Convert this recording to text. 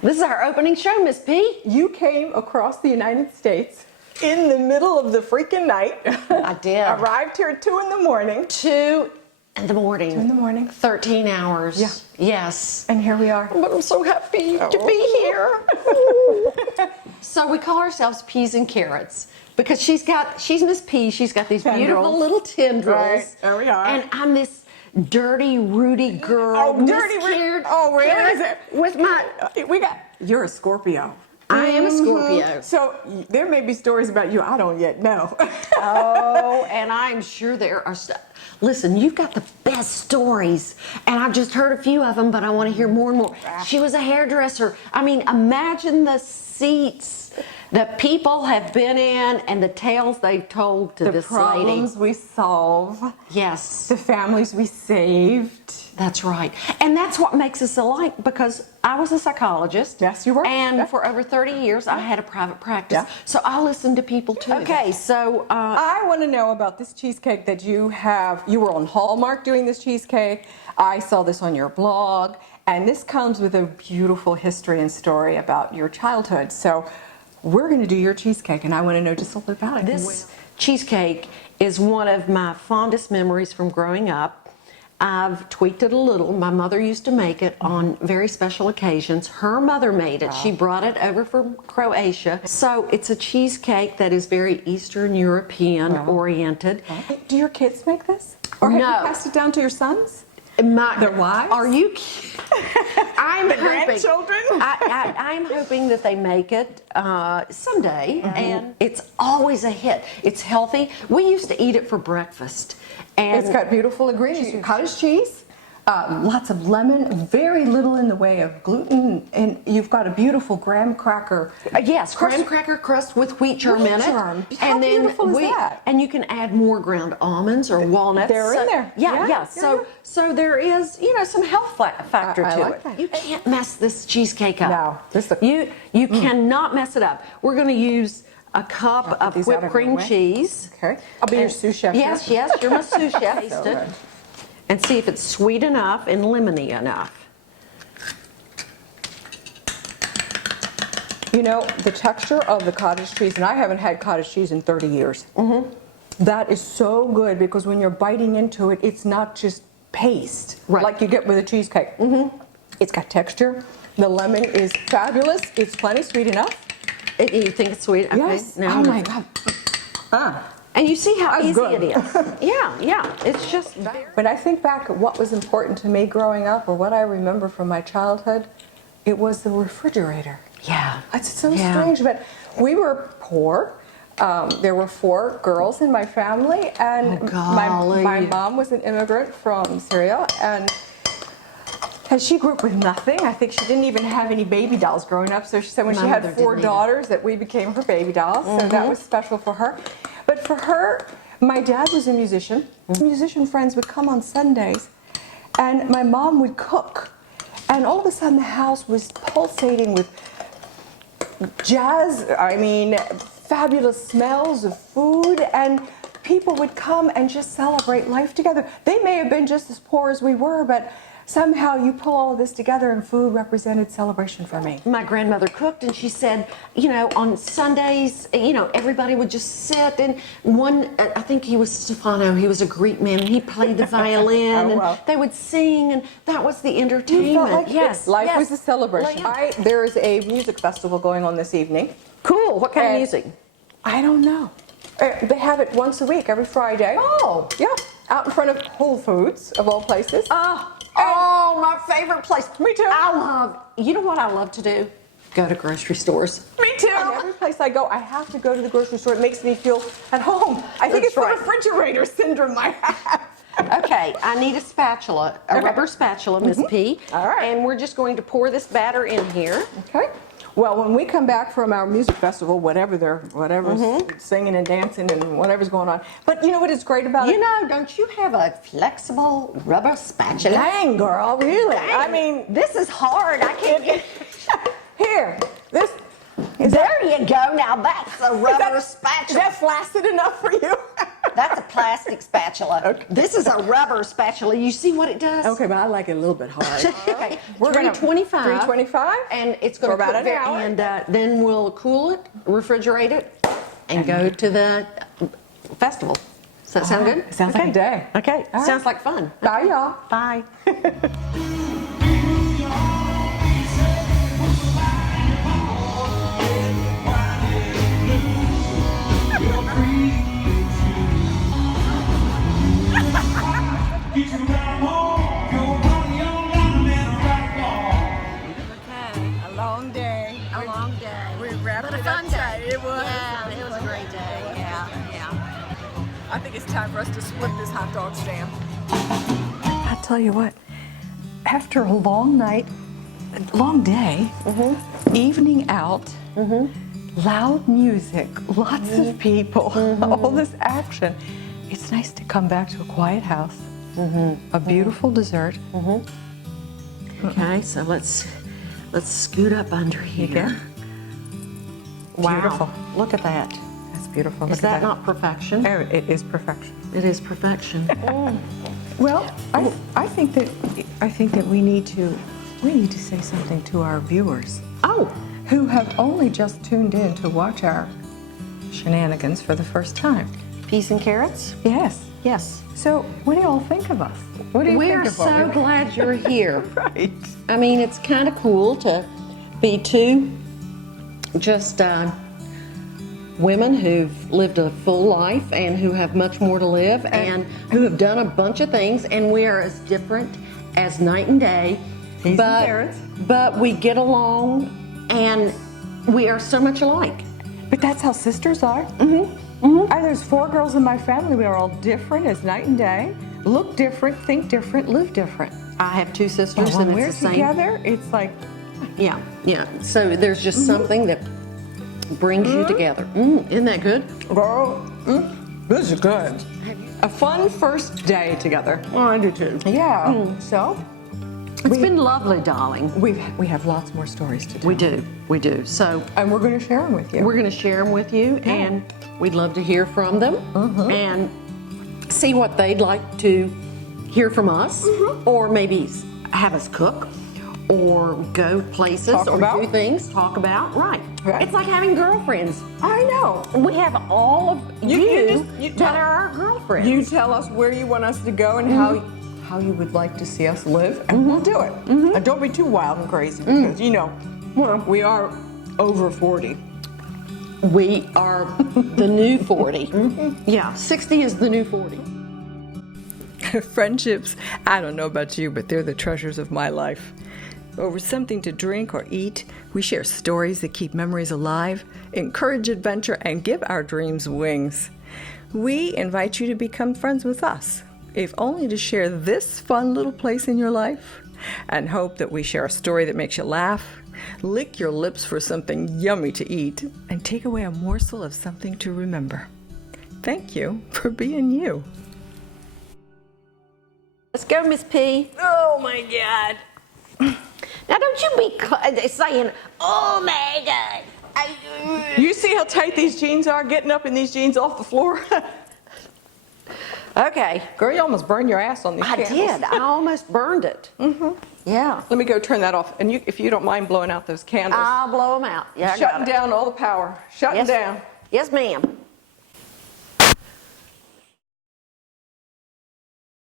This is our opening show, Miss P. You came across the United States in the middle of the freaking night. I did. Arrived here at 2 in the morning. 2 in the morning. 2 in the morning. 13 hours. Yeah. Yes. And here we are. But I'm so happy to be here. So we call ourselves Peas and Carrots because she's Miss P. She's got these beautiful little tendrils. Right. There we are. And I'm this dirty, Rudy girl. Oh, dirty Rudy. Oh, really? Is it? With my... You're a Scorpio. I am a Scorpio. So there may be stories about you I don't yet know. Oh, and I'm sure there are. Listen, you've got the best stories, and I've just heard a few of them, but I want to hear more and more. She was a hairdresser. I mean, imagine the seats that people have been in and the tales they've told to this lady. The problems we solve. Yes. The families we saved. That's right. And that's what makes us alike, because I was a psychologist. Yes, you were. And for over 30 years, I had a private practice. Yeah. So I listened to people too. Okay, so... I want to know about this cheesecake that you have. You were on Hallmark doing this cheesecake. I saw this on your blog. And this comes with a beautiful history and story about your childhood. So we're going to do your cheesecake, and I want to know just a little bit about it. This cheesecake is one of my fondest memories from growing up. I've tweaked it a little. My mother used to make it on very special occasions. Her mother made it. She brought it over from Croatia. So it's a cheesecake that is very Eastern European oriented. Do your kids make this? Or have No. you passed it down to your sons? Their wives? Are you I'm hoping, grandchildren? I'm hoping that they make it someday, and it's always a hit. It's healthy. We used to eat it for breakfast. And It's got beautiful ingredients. Cottage cheese, lots of lemon, very little in the way of gluten, and you've got a beautiful graham cracker. Yes, graham cracker crust with wheat germ in it. How beautiful is that? And you can add more ground almonds or walnuts. They're in there. Yeah. So there is, some health factor to like it. that. You can't mess this cheesecake up. No. You cannot mess it up. We're going to use a cup of whipped cream cheese. Okay. I'll be your sous chef. Yes, you're my sous chef. Taste it and see if it's sweet enough and lemony enough. You know, the texture of the cottage cheese, and I haven't had cottage cheese in 30 years. That is so good, because when you're biting into it, it's not just paste like you get with a cheesecake. It's got texture. The lemon is fabulous. It's plenty sweet enough. You think it's sweet? Okay. Yes. Now, oh my God. And you see how easy good. it is. Yeah. It's just... When I think back at what was important to me growing up, or what I remember from my childhood, it was the refrigerator. Yeah. It's so strange, but we were poor. There were 4 girls in my family, and my mom was an immigrant from Syria, and she grew up with nothing. I think she didn't even have any baby dolls growing up, so she said when she had 4 daughters that we became her baby dolls, so that was special for her. But for her, my dad was a musician. Musician friends would come on Sundays, and my mom would cook, and all of a sudden the house was pulsating with jazz, fabulous smells of food, and people would come and just celebrate life together. They may have been just as poor as we were, but somehow you pull all of this together, and food represented celebration for me. My grandmother cooked, and she said, on Sundays, everybody would just sit, and I think he was Stefano, he was a Greek man, and he played the violin, and they would sing, and that was the entertainment. You felt like life was a celebration. Well, there is a music festival going on this evening. Cool. What kind of music? I don't know. They have it once a week, every Friday. Oh. Yeah, out in front of Whole Foods, of all places. Oh, my favorite place. Me too. You know what I love to do? Go to grocery stores. Me too. Every place I go, I have to go to the grocery store. It makes me feel at home. I think it's the refrigerator syndrome I have. Okay, I need a spatula, a rubber spatula, Miss P. All right. And we're just going to pour this batter in here. Okay. Well, when we come back from our music festival, whatever's singing and dancing and whatever's going on. But you know what is great about it? Don't you have a flexible rubber spatula? Dang, girl, really? Dang. This is hard. I can't get... Here, there you go. Now that's a rubber spatula. Is that flaccid enough for you? That's a plastic spatula. Okay. This is a rubber spatula. You see what it does? Okay, but I like it a little bit hard. Okay, We're gonna- 325. 325? And it's going For to about cook an hour. And then we'll cool it, refrigerate it, and go to the festival. Does that sound good? Sounds like a day. Okay, All sounds right. like fun. Bye, y'all. Bye. A long day. A long day. We wrapped But a it fun up tight. day. It was. Yeah, it was a great day. Yeah. I think it's time for us to split this hot dog stand. I tell you what, after a long night, a long day, evening out, loud music, lots of people, all this action, it's nice to come back to a quiet house, a beautiful dessert. Okay, so let's scoot up under here. Okay. Wow. Beautiful. Look at that. That's beautiful. Is Look at that not perfection? Oh, it is perfection. It is perfection. Well, I think that we need to say something to our viewers Oh, who have only just tuned in to watch our shenanigans for the first time. peas and carrots? Yes. Yes. So, what do you all think of us? What do you We're think of what so we- glad you're here. Right. I mean, it's kind of cool to be two just women who've lived a full life and who have much more to live and who have done a bunch of things, and we are as different as night and day. Peas and carrots. But we get along and we are so much alike. But that's how sisters are. There's 4 girls in my family. We are all different as night and day. Look different, think different, live different. I have 2 sisters, But when and we're it's the same. together, it's like, Yeah, yeah. So there's just something that brings you together. Isn't that good? girl, this is good. A fun first day together. Oh, I do too. Yeah. So, It's been lovely, darling. we have lots more stories to do. We do. So And we're going to share them with you. we're going to share them with you, and we'd love to hear from them and see what they'd like to hear from us, or maybe have us cook, or go places, Talk or about. do things, talk about. Right. Right. It's like having girlfriends. I know. We have all of you you that tell- are our girlfriends. You tell us where you want us to go and how you would like to see us live, and we'll do it. And don't be too wild and crazy because, we are over 40. We are the new 40. Yeah, 60 is the new 40. Friendships, I don't know about you, but they're the treasures of my life. Over something to drink or eat, we share stories that keep memories alive, encourage adventure, and give our dreams wings. We invite you to become friends with us, if only to share this fun little place in your life, and hope that we share a story that makes you laugh, lick your lips for something yummy to eat, and take away a morsel of something to remember. Thank you for being you. Let's go, Miss P. Oh my God. Now, don't you be saying, oh my God. You see how tight these jeans are, getting up in these jeans off the floor? Okay. Girl, you almost burned your ass on these I candles. did. I almost burned it. Yeah. Let me go turn that off. And if you don't mind blowing out those candles. I'll blow them out. Yeah, I got Shutting it. down all the power. Shutting Yes. down. Yes, ma'am.